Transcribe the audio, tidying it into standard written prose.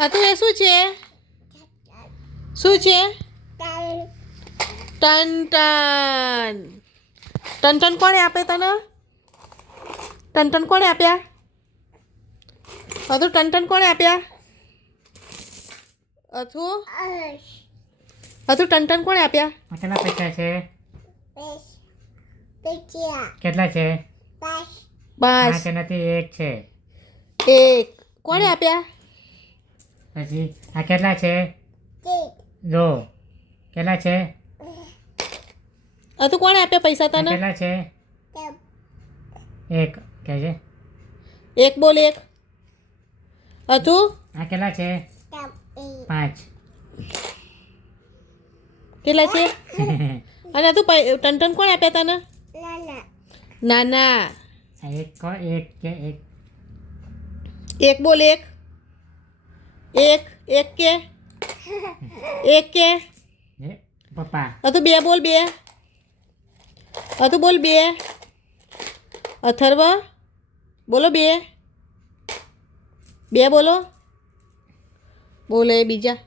હતું એ શું છે? શું છે? ટન ટન કોણે આપે તને? ટન કોણે આપ્યા? હતું ટન કોણે આપ્યા? હતું ટન કોણે આપ્યા? કેટલા પૈસા છે? કેટલા છે? 5 નથી, 1 છે. 1 કોણે આપ્યા? પછી આ કેટલા છે? 2 કેટલા છે? હતું કોણે આપ્યા પૈસા આ તને? કેટલા છે? 1 કે છે? 1 બોલ 1. હતું આ કેટલા છે? 5 કેટલા છે? અને હતું ટન કોણે આપ્યા તને? નાના. આ 1 કે 1 1 બોલ 1. 1 કે 1 કે પપ્પા. હતું 2 બોલ 2. હતું બોલ 2. અથર્વ બોલો 2 બોલો. બોલે બીજા